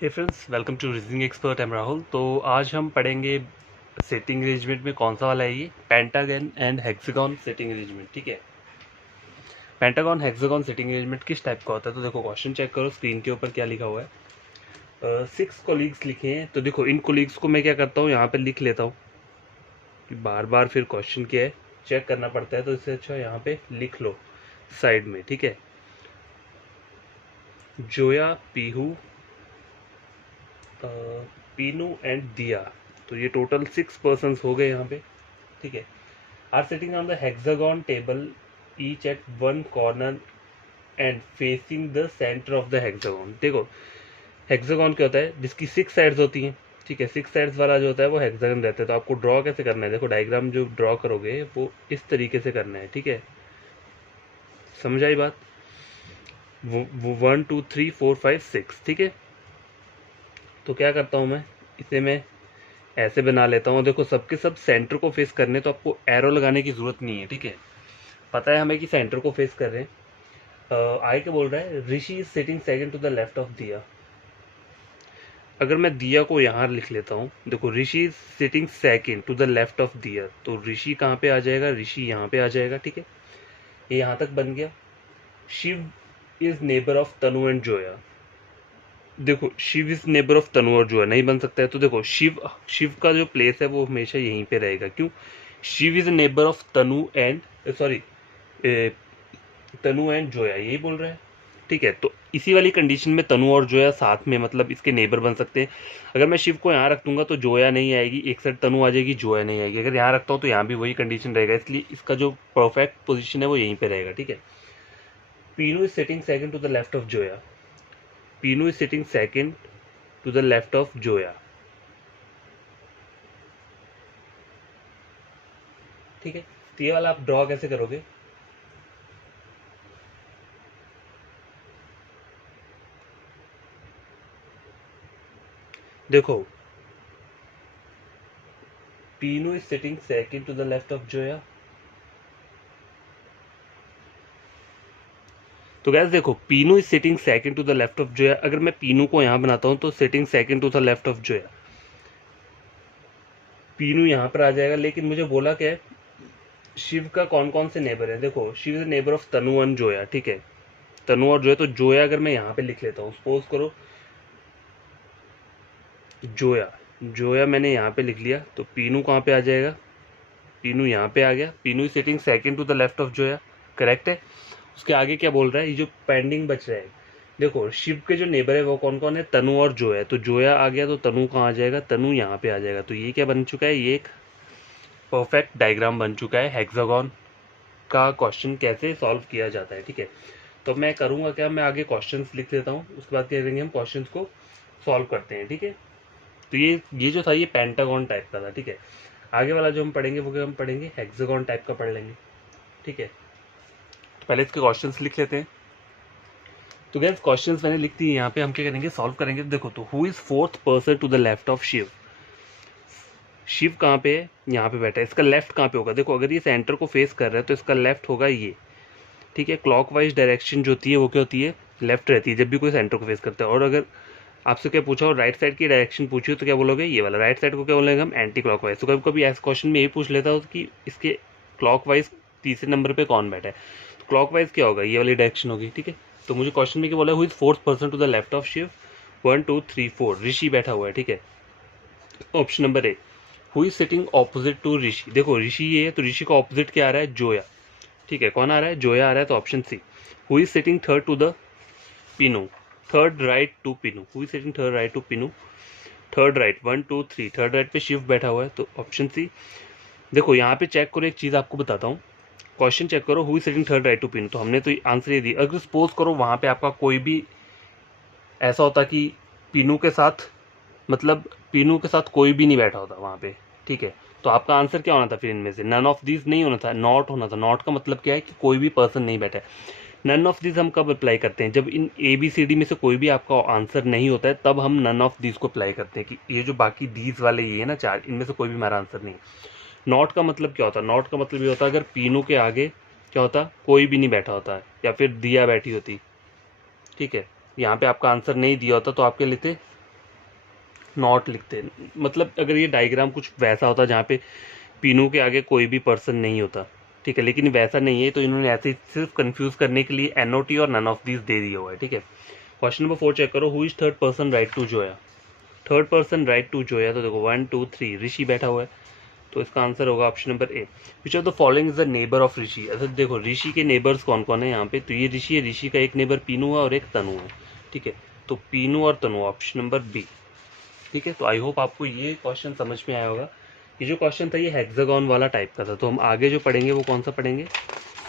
Hey friends, welcome to reasoning expert. I'm Rahul. तो आज हम पढ़ेंगे सेटिंग अरेंजमेंट में कौन सा वाला है, ये pentagon and hexagon setting arrangement. ठीक है, पेंटागन हेक्सागन सेटिंग अरेंजमेंट किस टाइप का होता है? तो देखो क्वेश्चन चेक करो स्क्रीन के ऊपर क्या लिखा हुआ है। 6 कोलीग्स लिखे हैं। तो देखो इन कोलीग्स को मैं क्या करता हूँ, यहाँ पे लिख लेता हूँ कि बार बार फिर क्वेश्चन क्या है चेक करना पड़ता है, तो इससे अच्छा यहाँ पे लिख लो साइड में। ठीक है, जोया, पीहू, पीनू एंड दिया। तो ये टोटल 6 पर्सन्स हो गए यहाँ पे। ठीक है, are sitting on the hexagon table each at one corner and facing the centre of the hexagon. देखो हेक्सागन क्या होता है, जिसकी 6 साइड्स होती हैं। ठीक है, 6 साइड्स वाला जो होता है वो हेक्सागन रहता है। तो आपको ड्रॉ कैसे करना है, देखो डायग्राम जो ड्रॉ करोगे वो इस तरीके से करना है। ठीक है, समझ आई बात? वो 1 2 3 4 5 6। ठीक है, तो क्या करता हूँ मैं, इसे मैं ऐसे बना लेता हूँ। देखो सबके सब सेंटर को फेस करने, तो आपको एरो लगाने की जरूरत नहीं है। ठीक है, पता है हमें कि सेंटर को फेस कर रहे हैं। आगे क्या बोल रहा है, Rishi is sitting second to the left of Diya. अगर मैं दिया को यहाँ लिख लेता हूँ, देखो Rishi is sitting second to the left of Diya, तो ऋषि कहाँ पे आ जाएगा, ऋषि यहाँ पे आ जाएगा। ठीक है, ये यहाँ तक बन गया। Shiv is neighbour of Tanu and Zoya. देखो Shiv is neighbour of Tanu और जोया नहीं बन सकता है, तो देखो शिव का जो प्लेस है वो हमेशा यहीं पे रहेगा। क्यों? Shiv is neighbour of Tanu and sorry Tanu and Zoya, यही बोल रहा है। ठीक है, तो इसी वाली कंडीशन में तनु और जोया साथ में मतलब इसके नेबर बन सकते हैं। अगर मैं शिव को यहाँ रख दूंगा तो जोया नहीं आएगी, एक साइड तनु आ जाएगी, जोया नहीं आएगी। अगर यहाँ रखता हूँ तो यहाँ भी वही कंडीशन रहेगा, इसलिए इसका जो परफेक्ट पोजीशन है वो यहीं पे रहेगा। ठीक है, Pinu is sitting second to the left of Zoya. Pinu is sitting second to the left of Zoya. ठीक है, तो ये वाला आप ड्रॉ कैसे करोगे, देखो Pinu is sitting second to the left of Zoya. तो गैस देखो Pinu is sitting second to the left of Zoya. अगर मैं पीनू को यहाँ बनाता हूँ तो sitting second to the left of Zoya, Pinu यहाँ पर आ जाएगा। लेकिन मुझे बोला क्या है, शिव का कौन कौन से नेबर है। देखो Shiv is neighbour of Tanu and Zoya. ठीक है, तनु और जोया, तो जोया अगर मैं यहाँ पे लिख लेता हूँ, सपोज करो जोया, जोया मैंने यहाँ पे लिख लिया, तो पीनू कहाँ पे आ जाएगा, पीनू यहाँ पे आ गया। Pinu is sitting second to the left of Zoya, correct है। उसके आगे क्या बोल रहा है, ये जो पेंडिंग बच रहा है, देखो शिव के जो नेबर है वो कौन कौन है, तनु और जोया। तो जोया आ गया तो तनु कहाँ आ जाएगा, तनु यहाँ पे आ जाएगा। तो ये क्या बन चुका है, ये एक परफेक्ट डायग्राम बन चुका है हेक्सागन का क्वेश्चन कैसे सॉल्व किया जाता है। ठीक है, तो मैं करूँगा क्या, मैं आगे क्वेश्चंस लिख देता हूँ, उसके बाद क्या करेंगे हम क्वेश्चंस को सॉल्व करते हैं। ठीक है, तो ये जो था ये पेंटागन टाइप का था। ठीक है, आगे वाला जो हम पढ़ेंगे वो हम पढ़ेंगे हेक्सागन टाइप का पढ़ लेंगे। ठीक है, तो पहले इसके क्वेश्चंस लिख लेते हैं। तो गैस क्वेश्चंस मैंने लिख दिए, यहाँ पे हम क्या करेंगे, सॉल्व करेंगे। देखो तो who is fourth person to the left of Shiv. Shiv कहाँ पे है, यहाँ पे बैठा है। इसका लेफ्ट कहाँ पे होगा, देखो अगर ये सेंटर को फेस कर रहा है तो इसका लेफ्ट होगा ये। ठीक है, क्लॉकवाइज डायरेक्शन जो होती है वो क्या होती है, लेफ्ट रहती है जब भी कोई सेंटर को फेस करता है। और अगर आपसे क्या पूछा और राइट साइड की डायरेक्शन पूछी तो क्या बोलोगे, ये वाला राइट साइड को क्या बोलेंगे हम, एंटी क्लॉकवाइज। तो कभी कभी ऐसे क्वेश्चन में यही पूछ लेता हो कि इसके क्लॉकवाइज तीसरे नंबर पे कौन बैठा है, तो क्लॉकवाइज क्या होगा, ये वाली डायरेक्शन होगी। ठीक है, तो मुझे क्वेश्चन में क्या बोला, who is fourth person to the left of Shiv, 1 2 3 4, Rishi बैठा हुआ है। ठीक है, option number A, who is sitting opposite to Rishi. देखो ऋषि ये है तो ऋषि का ऑपोजिट क्या आ रहा है, जोया। ठीक है, कौन आ रहा है, जोया आ रहा है, तो option C. Who is sitting third to the Pinu, third right to Pinu, who is sitting third right to Pinu, third right 1 2 3, third right पे शिव बैठा हुआ है, तो ऑप्शन सी। देखो यहाँ पे चेक करो, एक चीज़ आपको बताता हूँ, क्वेश्चन चेक करो, who is sitting third right to Pinu, तो हमने तो आंसर ये दी। अगर सपोज करो वहाँ पे आपका कोई भी ऐसा होता कि पीनू के साथ, मतलब पीनू के साथ कोई भी नहीं बैठा होता वहाँ पे। ठीक है, तो आपका आंसर क्या होना था फिर, इनमें से नन ऑफ दिस नहीं होना था, नॉट होना था। नॉट का मतलब क्या है कि कोई भी पर्सन नहीं बैठा है। नन ऑफ दिस हम कब अप्लाई करते हैं, जब इन ए बी सी डी में से कोई भी आपका आंसर नहीं होता है, तब हम नन ऑफ दिस को अप्लाई करते हैं कि ये जो बाकी दीज वाले ये है ना चार, इनमें से कोई भी हमारा आंसर नहीं है। नॉट का मतलब क्या होता है, नॉट का मतलब ये होता है अगर पीनू के आगे क्या होता, कोई भी नहीं बैठा होता है या फिर दिया बैठी होती। ठीक है, यहाँ पे आपका आंसर नहीं दिया होता तो आपके लेते नॉट लिखते हैं। मतलब अगर ये डायग्राम कुछ वैसा होता जहाँ पे पीनू के आगे कोई भी पर्सन नहीं होता, ठीक है, लेकिन वैसा नहीं है, तो इन्होंने ऐसे ही सिर्फ कंफ्यूज करने के लिए NOT और नन ऑफ दिस दे दिया हुआ है, ठीक है। क्वेश्चन नंबर 4 चेक करो, who is third person right to Zoya. Third person right to Zoya, तो देखो 1 2 3 ऋषि बैठा हुआ है, तो इसका आंसर होगा option number A. Which of the following is the neighbour of Rishi. अच्छा देखो ऋषि के नेबर्स कौन कौन है यहाँ पे, तो ये ऋषि है, ऋषि का एक नेबर पीनू है और एक तनु है, ठीक है। तो पीनू और तनु, ऑप्शन नंबर बी, ठीक है। तो आई होप आपको ये क्वेश्चन समझ में आया होगा। ये जो क्वेश्चन था ये हेक्सागोन वाला टाइप का था, तो हम आगे जो पढ़ेंगे वो कौन सा पढ़ेंगे,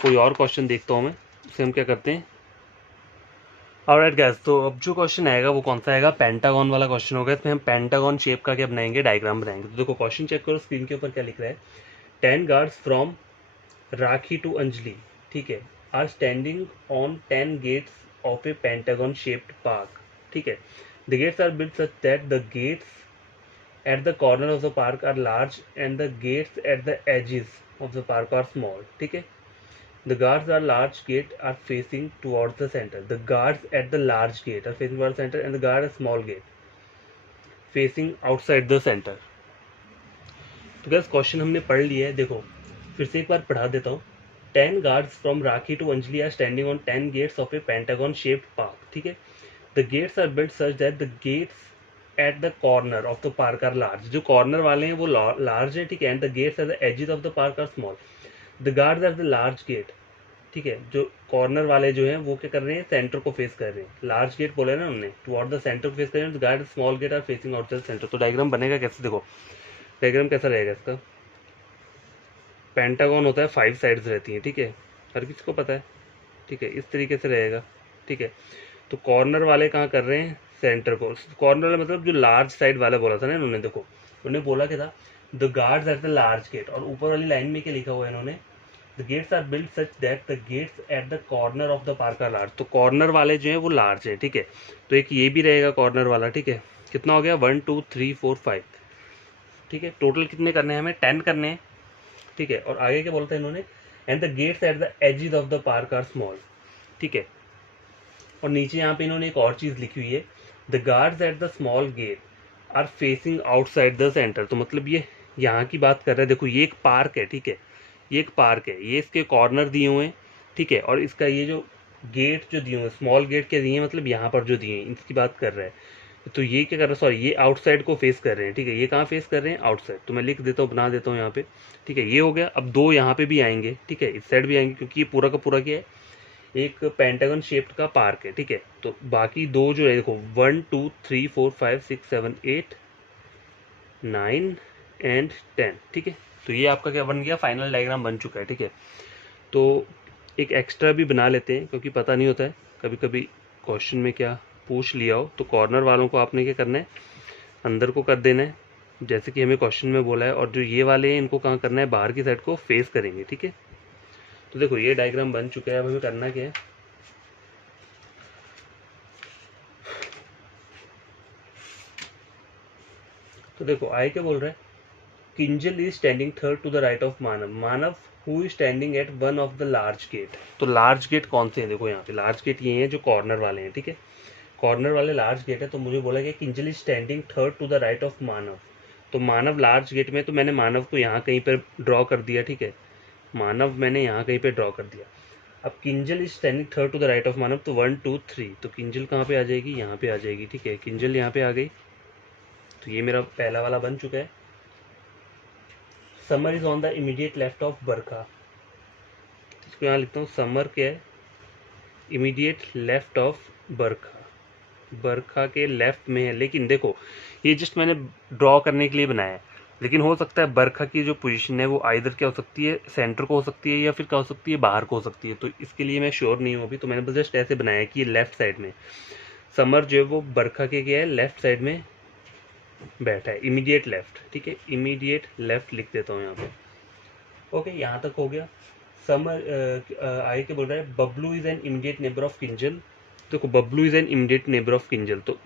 कोई और क्वेश्चन देखता हूँ मैं, उसे हम क्या करते हैं। ऑलराइट गाइस, तो अब जो क्वेश्चन आएगा वो कौन सा आएगा, पेंटागन वाला क्वेश्चन होगा। इसमें हम पेंटागन शेप का क्या बनाएंगे, डायग्राम बनाएंगे। तो देखो क्वेश्चन चेक करो, स्क्रीन के ऊपर क्या लिख रहा है, 10 guards from Rakhi to Anjali, ठीक है, are standing on 10 gates of a pentagon shaped park, ठीक है। The gates are built such that the gates at the corner of the park are large and the gates at the edges of the park are small, ठीक है। The guards are large gate are facing towards the center. The guards at the large gate are facing towards the center and the guard at small gate facing outside the center. तो gas question हमने पढ़ लिया है, देखो फिर से एक बार पढ़ा देता हूँ। 10 guards from Rakhi to Anjali are standing on 10 gates of a pentagon shaped park, ठीक है। The gates are built such that the gates at the corner of the park are large, जो कॉर्नर वाले हैं वो large है, ठीक है। And the gates at the edges of the park are small. The guards at the large gate, ठीक है, जो कॉर्नर वाले जो हैं वो क्या कर रहे हैं, सेंटर को फेस कर रहे हैं। लार्ज गेट बोला ना उन्होंने, टुवर्ड द सेंटर को फेस कर रहे हैं। Guard small gate are facing outside centre. तो डायग्राम बनेगा कैसे, देखो डायग्राम कैसा रहेगा इसका, पेंटागन होता है 5 साइड्स रहती हैं, ठीक है, हर किसी को पता है, ठीक है, इस तरीके से रहेगा, ठीक है। तो कॉर्नर वाले कहाँ कर रहे हैं, सेंटर को। कॉर्नर वाला मतलब जो लार्ज साइड वाला बोला था ना इन्होंने, देखो उन्होंने बोला क्या था, the guards at the large gate, और ऊपर वाली लाइन में क्या लिखा हुआ है इन्होंने, the gates are built such that the gates at the corner of the park are large. तो कॉर्नर वाले जो है वो लार्ज है, ठीक है। तो एक ये भी रहेगा कॉर्नर वाला, ठीक है। कितना हो गया, 1 2 3 4 5, ठीक है। टोटल कितने करने हैं हमें, 10 करने हैं, ठीक है। और आगे क्या बोलता है इन्होंने, and the gates at the edges of the park are small, ठीक है। और नीचे यहाँ पे इन्होंने एक और चीज़ लिखी हुई है, the guards at the small gate are facing outside the centre. तो मतलब ये यहाँ की बात कर रहा है, देखो ये एक पार्क है, ठीक है, ये एक पार्क है, ये इसके कॉर्नर दिए हुए हैं, ठीक है। और इसका ये जो गेट जो दिए हुए हैं, स्मॉल गेट के दिए हैं, मतलब यहाँ पर जो दिए हैं इसकी बात कर रहा है। तो ये क्या कर रहा है, सॉरी ये आउटसाइड को फेस कर रहे हैं, ठीक है। ये कहाँ फेस कर रहे हैं, आउटसाइड। तो मैं लिख देता हूँ, बना देता हूँ यहाँ पे, ठीक है। ये हो गया। अब 2 यहाँ पे भी आएंगे, ठीक है, इस साइड भी आएंगे, क्योंकि ये पूरा का पूरा क्या है, एक पेंटागन शेप्ड का पार्क है, ठीक है। तो बाकी 2 जो है देखो 1 2 3 4 5 6 7 8 9 एंड 10, ठीक है। तो ये आपका क्या बन गया, फाइनल डायग्राम बन चुका है, ठीक है। तो एक एक्स्ट्रा भी बना लेते हैं, क्योंकि पता नहीं होता है कभी कभी क्वेश्चन में क्या पूछ लिया हो। तो कॉर्नर वालों को आपने क्या करना है, अंदर को कर देना है, जैसे कि हमें क्वेश्चन में बोला है। और जो ये वाले हैं इनको कहाँ करना है, बाहर की साइड को फेस करेंगे, ठीक है। तो देखो ये डायग्राम बन चुका है। अब हमें करना क्या है, तो देखो आगे क्या बोल रहा है, Kinjal is standing third to the right of Manav. Manav who is standing at one of the large gate. तो लार्ज गेट कौन से हैं, देखो यहाँ पे लार्ज गेट ये हैं जो कॉर्नर वाले हैं, ठीक है। कॉर्नर वाले लार्ज गेट है। तो मुझे बोला गया Kinjal is standing third to the right of Manav. तो मानव लार्ज गेट में, तो मैंने मानव को यहाँ कहीं पर ड्रॉ कर दिया, ठीक है। मानव मैंने यहाँ कहीं पे ड्रॉ कर दिया। अब Kinjal is standing third to the right of Manav, तो 1 2 3, तो किंजल कहाँ पे आ जाएगी, यहाँ पे आ जाएगी, ठीक है। किंजल यहाँ पे आ गई। तो ये मेरा पहला वाला बन चुका है। Samar is on the immediate left of Barkha. इसको यहाँ लिखता हूँ, समर क्या है, immediate left of Barkha. Barkha के लेफ्ट में है। लेकिन देखो ये जस्ट मैंने ड्रॉ करने के लिए बनाया है, लेकिन हो सकता है बरखा की जो पोजीशन है वो आइदर क्या हो सकती है, सेंटर को हो सकती है, या फिर क्या हो सकती है, बाहर को हो सकती है। तो इसके लिए मैं श्योर नहीं हूँ अभी। तो मैंने बस जस्ट ऐसे बनाया है कि ये लेफ्ट साइड में, समर जो है वो बरखा के क्या है, लेफ्ट साइड में बैठा है, इमीडिएट लेफ्ट, ठीक है। इमीडिएट लेफ्ट लिख देता हूँ यहाँ पे। ओके, यहाँ तक हो गया। समर आगे क्या बोल रहा है, Bablu is an immediate neighbour of Kinjal. देखो Bablu is an immediate neighbour of Kinjal. तो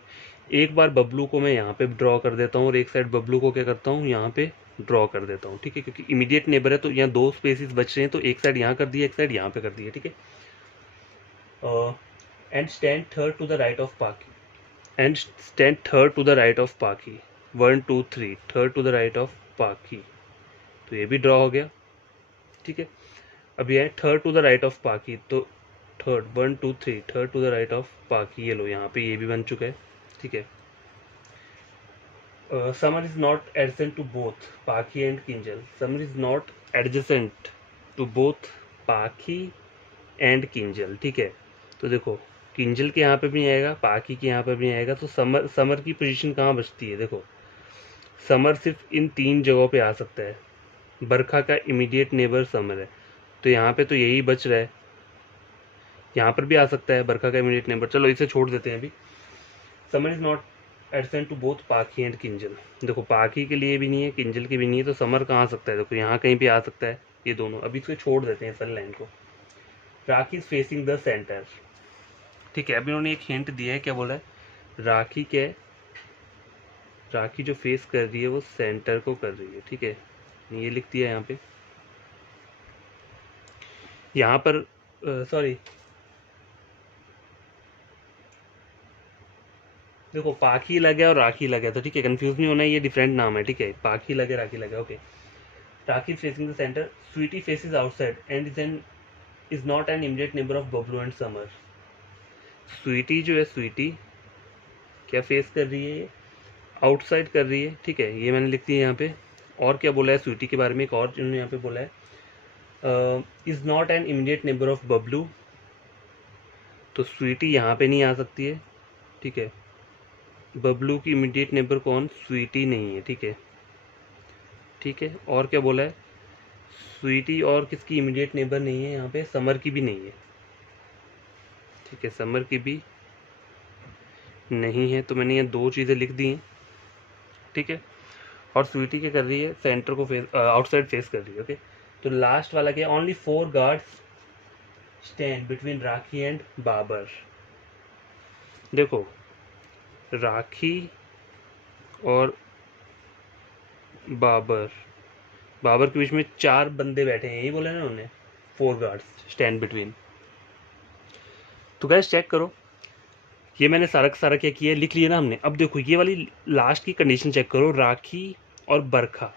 एक बार बबलू को मैं यहाँ पे ड्रॉ कर देता हूँ और एक साइड बबलू को क्या करता हूँ, यहाँ पे ड्रॉ कर देता हूँ, ठीक है। क्योंकि इमीडिएट नेबर है तो यहाँ 2 स्पेसेस बच रहे हैं, तो एक साइड यहाँ कर दिया, एक साइड यहाँ पे कर दिया, ठीक है। And stand third to the right of park. And stand third to the right of Pakhi, 1 2 3 third to the right of Pakhi, तो ये भी ड्रॉ हो गया, ठीक है। अब ये है third to the right of Pakhi, तो third 1 2 3 third to the right of Pakhi, ये लो यहाँ पे ये भी बन चुका है, ठीक है। Samar is not adjacent to both Pakhi and Kinjal, Samar is not adjacent to both Pakhi and Kinjal, ठीक है। तो देखो किंजल के यहाँ पे भी नहीं आएगा, पाखी के यहाँ पे भी नहीं आएगा, तो समर समर की पोजीशन कहाँ बचती है, देखो समर सिर्फ इन 3 जगहों पे आ सकता है, बरखा का इमीडिएट नेबर समर है, तो यहाँ पे तो यही बच रहा है, यहाँ पर भी आ सकता है बरखा का इमीडिएट नेबर, चलो इसे छोड़ देते हैं अभी। Samar is not adjacent to both Pakhi and Kinjal, देखो पाखी के लिए भी नहीं है, किंजल के भी नहीं है, तो समर कहाँ आ सकता है, देखो यहाँ कहीं पे आ सकता है, ये दोनों, अभी इसको छोड़ देते हैं सन लाइन को। राखी इज फेसिंग द सेंटर, ठीक है। अभी उन्होंने एक हिंट दिया है, क्या बोला है, राखी जो फेस कर रही है वो सेंटर को कर रही है, ठीक है, ये लिख दिया यहाँ पे। यहाँ पर सॉरी, देखो पाखी लगे और राखी लगे, तो ठीक है, कंफ्यूज नहीं होना, ये डिफरेंट नाम है, ठीक है, पाखी लगे राखी लगे, okay. Rakhi facing the centre, Sweety faces outside and is not an immediate neighbour of Bablu and Samar, Sweety जो है, स्वीटी क्या फेस कर रही है, आउटसाइड कर रही है, ठीक है, ये मैंने लिख दिया यहाँ पे। और क्या बोला है स्वीटी के बारे में, एक और इन्होंने यहाँ पे बोला है is not an immediate neighbour of Bablu, तो स्वीटी यहाँ पे नहीं आ सकती है, ठीक है, बबलू की इमीडिएट नेबर कौन, स्वीटी नहीं है, ठीक है, ठीक है। और क्या बोला है, स्वीटी और किसकी इमीडिएट नेबर नहीं है यहाँ पे, समर की भी नहीं है, ठीक है, समर की भी नहीं है, तो मैंने ये 2 चीज़ें लिख दी हैं, ठीक है। और स्वीटी क्या कर रही है, सेंटर को फेस आउटसाइड फेस कर रही है, ओके। तो लास्ट वाला क्या, only 4 guards stand between Rakhi and Babar, देखो राखी और बाबर, बाबर के बीच में 4 बंदे बैठे हैं, यही बोले ना उन्होंने, 4 गार्ड्स स्टैंड बिटवीन। तो गैस चेक करो, ये मैंने सारा का सारा क्या किया है, लिख लिया ना हमने। अब देखो ये वाली लास्ट की कंडीशन चेक करो, राखी और बरखा,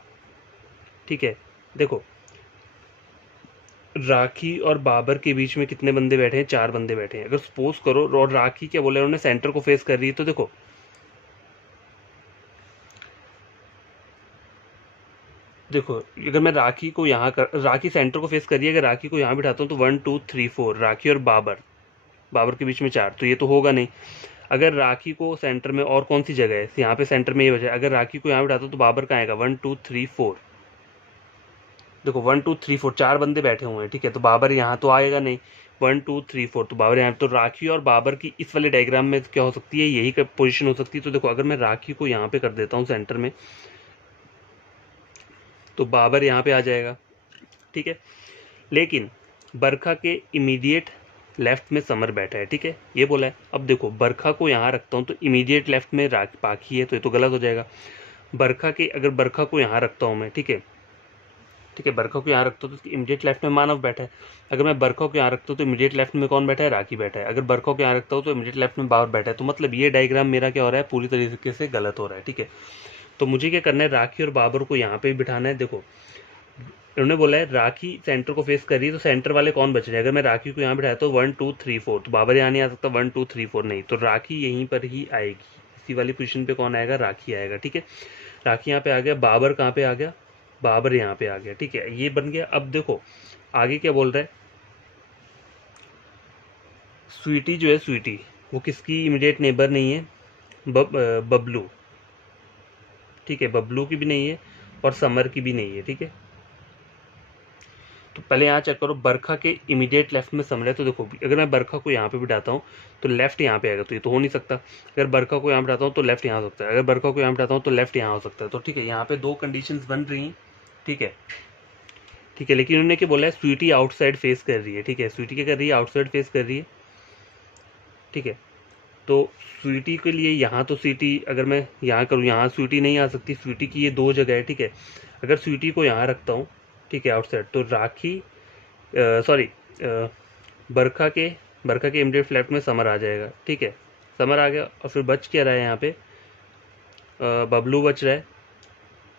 ठीक है। देखो राखी और बाबर के बीच में कितने बंदे बैठे हैं, 4 बंदे बैठे हैं। अगर सपोज करो, और राखी क्या बोले उन्होंने, सेंटर को फेस कर रही है, तो देखो देखो अगर मैं राखी को यहाँ कर, राखी सेंटर को फेस कर रही है, अगर राखी को यहाँ बिठाता हूँ तो 1 2 3 4, राखी और बाबर, बाबर के बीच में 4, तो ये तो होगा नहीं। अगर राखी को सेंटर में और कौन सी जगह है, यहाँ पे सेंटर में ये वजह है, अगर राखी को यहाँ बिठाता हूँ तो बाबर कहाँ आएगा, 1 2 3 4, देखो 1 2 3 4 4 बंदे बैठे हुए हैं, ठीक है, तो बाबर यहाँ तो आएगा नहीं, 1 2 3 4, तो बाबर यहाँ, तो राखी और बाबर की इस वाले डायग्राम में क्या हो सकती है, यही पोजीशन हो सकती है। तो देखो अगर मैं राखी को यहाँ पे कर देता हूँ सेंटर में, तो बाबर यहाँ पे आ जाएगा, ठीक है। लेकिन बरखा के इमीडिएट लेफ्ट में समर बैठा है, ठीक है, ये बोला है। अब देखो बरखा को यहाँ रखता हूँ तो इमीडिएट लेफ्ट में पाखी है, तो ये तो गलत हो जाएगा। बरखा के, अगर बरखा को यहाँ रखता हूँ मैं, ठीक है, ठीक है, बरखा को यहाँ रखता हूँ तो उसकी इमीडिएट लेफ्ट में मानव बैठा है। अगर मैं बरखा को यहाँ रखता हूँ तो इमीडिएट लेफ्ट में कौन बैठा है, राखी बैठा है। अगर बरखा को यहाँ रखता हूँ तो इमीडिएट लेफ्ट में बाबर बैठा है। तो मतलब ये डायग्राम मेरा क्या हो रहा है, पूरी तरीके से गलत हो रहा है, ठीक है। तो मुझे क्या करना है, राखी और बाबर को यहाँ पे बिठाना है। देखो उन्होंने बोला है राखी सेंटर को फेस कर रही है, तो सेंटर वाले कौन बच रहे हैं। अगर मैं राखी को यहाँ बिठाया तो 1 2 3 4, तो बाबर यहाँ नहीं आ सकता, 1 2 3 4 नहीं, तो राखी यहीं पर ही आएगी, इसी वाली पोजीशन पे कौन आएगा, राखी आएगा, ठीक है। राखी यहाँ पे आ गया, बाबर कहाँ पे आ गया, बाबर यहाँ पे आ गया, ठीक है, ये बन गया। अब देखो आगे क्या बोल रहा है, स्वीटी जो है, स्वीटी वो किसकी इमीडिएट नेबर नहीं है, बबलू, ठीक है, बबलू की भी नहीं है और समर की भी नहीं है, ठीक है। तो पहले यहाँ चेक करो, बरखा के इमीडिएट लेफ्ट में समर है, तो देखो अगर मैं बरखा को यहाँ पे बिठाता हूँ तो लेफ्ट यहाँ पे आएगा, तो ये तो हो नहीं सकता। अगर बरखा को यहाँ बिठाता हूँ तो लेफ्ट यहाँ हो सकता है, अगर बरखा को यहाँ बिठाता हूँ तो लेफ्ट यहाँ हो सकता है। तो ठीक है, यहाँ पे 2 कंडीशंस बन रही हैं, ठीक है, ठीक है। लेकिन उन्होंने क्या बोला है, स्वीटी आउटसाइड फेस कर रही है, ठीक है, स्वीटी क्या कर रही है, आउटसाइड फेस कर रही है, ठीक है। तो स्वीटी के लिए यहाँ तो स्वीटी, अगर मैं यहाँ करूँ, यहाँ स्वीटी नहीं आ सकती, स्वीटी की ये 2 जगह है, ठीक है। अगर स्वीटी को यहाँ रखता हूँ, ठीक है, आउटसाइड, तो राखी सॉरी बरखा के इमीडिएट फ्लैट में समर आ जाएगा, ठीक है। समर आ गया, और फिर बच क्या रहा है यहाँ पे, बबलू बच रहा है,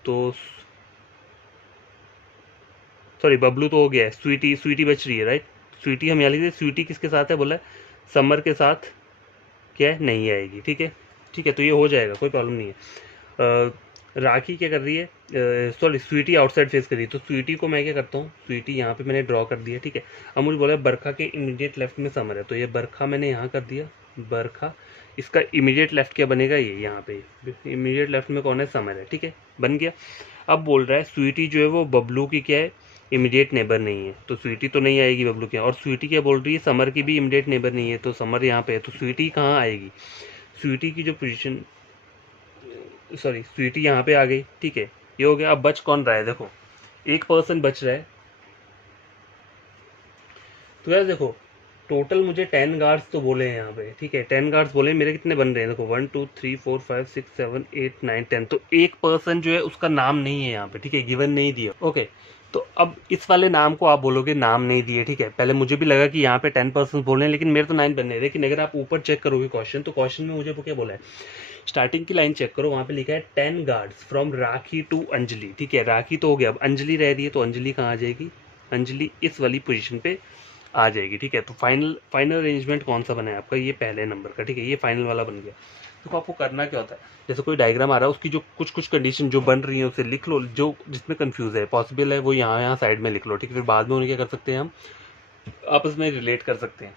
तो सॉरी बबलू तो हो गया है, स्वीटी, स्वीटी बच रही है, राइट। स्वीटी हम यहाँ लिखते, स्वीटी किसके साथ है, बोला है समर के साथ क्या है, नहीं आएगी, ठीक है। ठीक है, तो ये हो जाएगा, कोई प्रॉब्लम नहीं है। राखी क्या कर रही है, सॉरी स्वीटी आउटसाइड फेस कर रही है, तो स्वीटी को मैं क्या करता हूँ, स्वीटी यहाँ पे मैंने ड्रॉ कर दिया, ठीक है। अब मुझे बोला बरखा के इमीडिएट लेफ्ट में समर है, तो ये बरखा मैंने यहाँ कर दिया, बरखा, इसका इमीडिएट लेफ्ट क्या बनेगा, ये यहाँ पे इमीडिएट लेफ्ट में कौन है, समर है, ठीक है, बन गया। अब बोल रहा है स्वीटी जो है वो बबलू की क्या है, इमीडिएट नेबर नहीं है, तो स्वीटी तो नहीं आएगी बबलू के, और स्वीटी क्या बोल रही है, समर की भी इमीडिएट नेबर नहीं है, तो समर यहाँ पे है, तो स्वीटी कहाँ आएगी, स्वीटी की जो पोजीशन, सॉरी स्वीटी यहाँ पे आ गई, ठीक है, ये हो गया। अब बच कौन रहा है, देखो एक पर्सन बच रहा है, तो यार देखो टोटल मुझे 10 गार्ड्स तो बोले हैं यहाँ पे, ठीक है, 10 गार्ड्स बोले, मेरे कितने बन रहे हैं, देखो 1 2 3 4 5 6 7 8 9 10, तो एक पर्सन जो है उसका नाम नहीं है यहाँ पे, ठीक है, गिवन नहीं दिया, ओके। तो अब इस वाले नाम को आप बोलोगे नाम नहीं दिए, ठीक है, पहले मुझे भी लगा कि यहाँ पे 10 पर्सन बोल रहे हैं, लेकिन मेरे तो 9 बन रहे हैं, लेकिन अगर आप ऊपर चेक करोगे क्वेश्चन, तो क्वेश्चन में मुझे क्या बोला है, स्टार्टिंग की लाइन चेक करो, वहाँ पे लिखा है 10 guards from Rakhi to Anjali, ठीक है, राखी तो हो गया, अब अंजलि रह रही है, तो अंजलि कहाँ आ जाएगी, अंजलि इस वाली पोजीशन पे आ जाएगी, ठीक है। तो फाइनल अरेंजमेंट कौन सा बना है आपका, ये पहले नंबर का, ठीक है, ये फाइनल वाला बन गया। तो आपको करना क्या होता है, जैसे कोई डायग्राम आ रहा है, उसकी जो कुछ कंडीशन जो बन रही है उसे लिख लो, जो जिसमें कंफ्यूज है पॉसिबल है वो यहाँ साइड में लिख लो, ठीक है, फिर बाद में उन्हें क्या कर सकते हैं, हम आपस में रिलेट कर सकते हैं,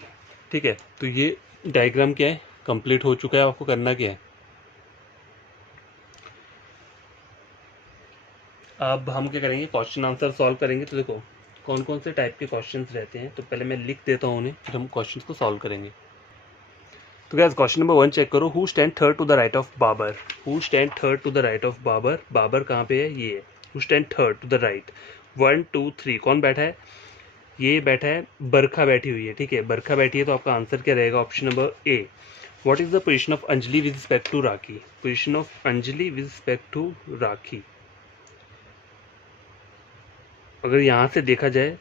ठीक है। तो ये डायग्राम क्या है, कंप्लीट हो चुका है। आपको करना क्या है, अब हम क्या करेंगे, क्वेश्चन आंसर सॉल्व करेंगे। तो देखो कौन कौन से टाइप के क्वेश्चंस रहते हैं, तो पहले मैं लिख देता हूँ उन्हें, फिर हम क्वेश्चंस को सॉल्व करेंगे। तो गाइस क्वेश्चन नंबर 1 चेक करो, who stand third to the right of Babar, who stand third to the right of Babar, Babar कहाँ पे है, ये है, who stand third to the right, 1 2 3 कौन बैठा है, ये बैठा है, बरखा बैठी हुई है, ठीक है, बरखा बैठी है, तो आपका आंसर क्या रहेगा, option number A. What is the position of Anjali with respect to Rakhi, position of Anjali with respect to Rakhi, अगर यहाँ से देखा जाए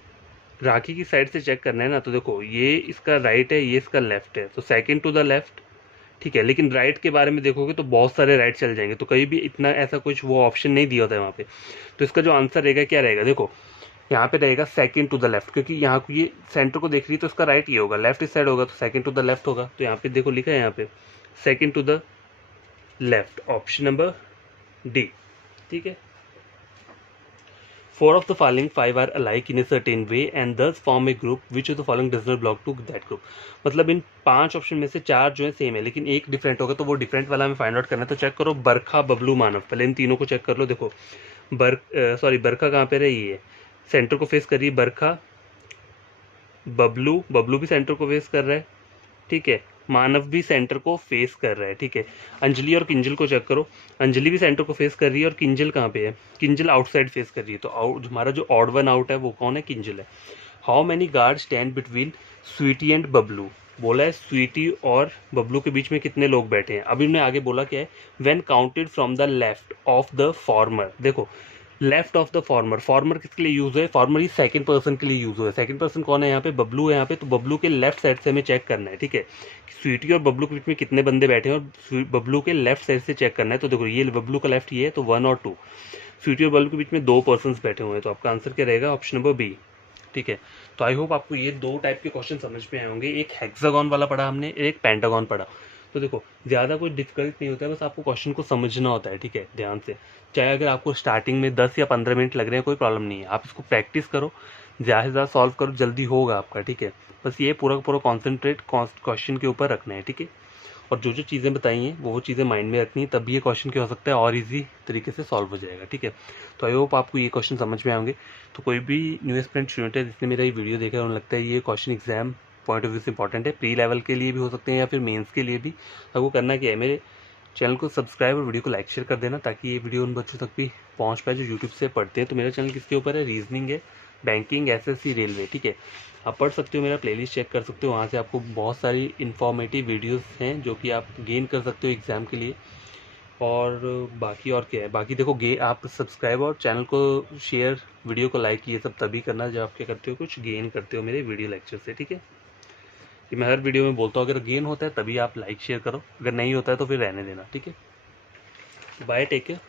राखी की साइड से चेक करना है ना, तो देखो ये इसका राइट है, ये इसका लेफ्ट है, तो सेकंड टू द लेफ्ट, ठीक है, लेकिन राइट के बारे में देखोगे तो बहुत सारे राइट चल जाएंगे, तो कहीं भी इतना ऐसा कुछ वो ऑप्शन नहीं दिया होता है वहाँ पे। तो इसका जो आंसर रहेगा क्या रहेगा, देखो यहाँ पे रहेगा सेकंड टू द लेफ्ट, क्योंकि यहाँ को ये सेंटर को देख रही है, तो इसका राइट ये होगा, लेफ्ट इस साइड होगा, तो सेकंड टू द लेफ्ट होगा, तो यहाँ पे देखो लिखा है यहाँ पे second to the left, option number D, ठीक है। 4 of the following 5 are alike in a certain way and thus form a group which of the following does not belong to that group, मतलब इन 5 option में से 4 जो है same है, लेकिन एक डिफरेंट होगा, तो वो डिफरेंट वाला हमें फाइंड आउट करना है। तो चेक करो बरखा, बबलू, मानव, पहले इन तीनों को चेक कर लो। देखो बरखा कहाँ पे रही है, सेंटर को फेस कर रही है बरखा, बबलू भी सेंटर को फेस कर रहा है, ठीक है, मानव भी सेंटर को फेस कर रहा है, ठीक है। अंजलि और किंजल को चेक करो, अंजलि भी सेंटर को फेस कर रही है, और किंजल कहाँ पे है, किंजल आउटसाइड फेस कर रही है, तो हमारा जो ऑड वन आउट है वो कौन है, किंजल है। How many guard stand between Sweety and Bablu, बोला है स्वीटी और बबलू के बीच में कितने लोग बैठे हैं। अभी उन्होंने आगे बोला क्या है, when counted from the left of the former, देखो left of the former, former किसके लिए यूज है, फॉर्मर ही सेकंड पर्सन के लिए यूज हुआ है, सेकंड पर्सन कौन है यहाँ पे, बबलू है यहाँ पे, तो बबलू के लेफ्ट साइड से हमें चेक करना है, ठीक है, स्वीटी और बबलू के बीच में कितने बंदे बैठे हैं, और बबलू के लेफ्ट साइड से चेक करना है। तो देखो ये बबलू का लेफ्ट ये है, तो 1 और 2, स्वीटी और बबलू के बीच में 2 पर्सन बैठे हुए हैं, तो आपका आंसर क्या रहेगा, ऑप्शन नंबर बी, ठीक है। तो आई होप आपको ये 2 टाइप के क्वेश्चन समझ में आए होंगे, एक हेक्सागोन वाला पढ़ा हमने, एक पेंटागन पढ़ा। तो देखो ज़्यादा कोई डिफिकल्ट नहीं होता है, बस आपको क्वेश्चन को समझना होता है, ठीक है, ध्यान से। चाहे अगर आपको स्टार्टिंग में 10 या 15 मिनट लग रहे हैं, कोई प्रॉब्लम नहीं है, आप इसको प्रैक्टिस करो, ज़्यादा से ज़्यादा सॉल्व करो, जल्दी होगा आपका, ठीक है। बस ये पूरा कॉन्सेंट्रेट क्वेश्चन के ऊपर रखना है, ठीक है। और जो जो चीज़ें बताई हैं वो चीज़ें माइंड में रखनी है, तब ये क्वेश्चन क्या हो सकता है और इजी तरीके से सॉल्व हो जाएगा, ठीक है। तो आई होप आपको ये क्वेश्चन समझ में आएंगे। तो कोई भी न्यू एस्पिरेंट स्टूडेंट है जिसने मेरा ये वीडियो देखा है, उन्हें लगता है ये question exam point of view से इंपॉर्टेंट है, प्री लेवल के लिए भी हो सकते हैं या फिर मेंस के लिए भी, आपको करना क्या है, मेरे चैनल को सब्सक्राइब और वीडियो को लाइक शेयर कर देना, ताकि ये वीडियो उन बच्चों तक भी पहुंच पाए जो यूट्यूब से पढ़ते हैं। तो मेरा चैनल किसके ऊपर है, रीजनिंग है, बैंकिंग, एसएससी, रेलवे, ठीक है। आप पढ़ सकते हो, मेरा प्लेलिस्ट चेक कर सकते हो, वहाँ से आपको बहुत सारी इन्फॉर्मेटिव वीडियोस हैं जो कि आप गेन कर सकते हो एग्ज़ाम के लिए। और बाकी और क्या है, बाकी देखो आप सब्सक्राइब और चैनल को शेयर, वीडियो को लाइक, ये सब तभी करना जब आप क्या करते हो, कुछ गेन करते हो मेरे वीडियो लेक्चर से, ठीक है। कि मैं हर वीडियो में बोलता हूँ अगर गेन होता है तभी आप लाइक शेयर करो, अगर नहीं होता है तो फिर रहने देना, ठीक है। Bye, take care.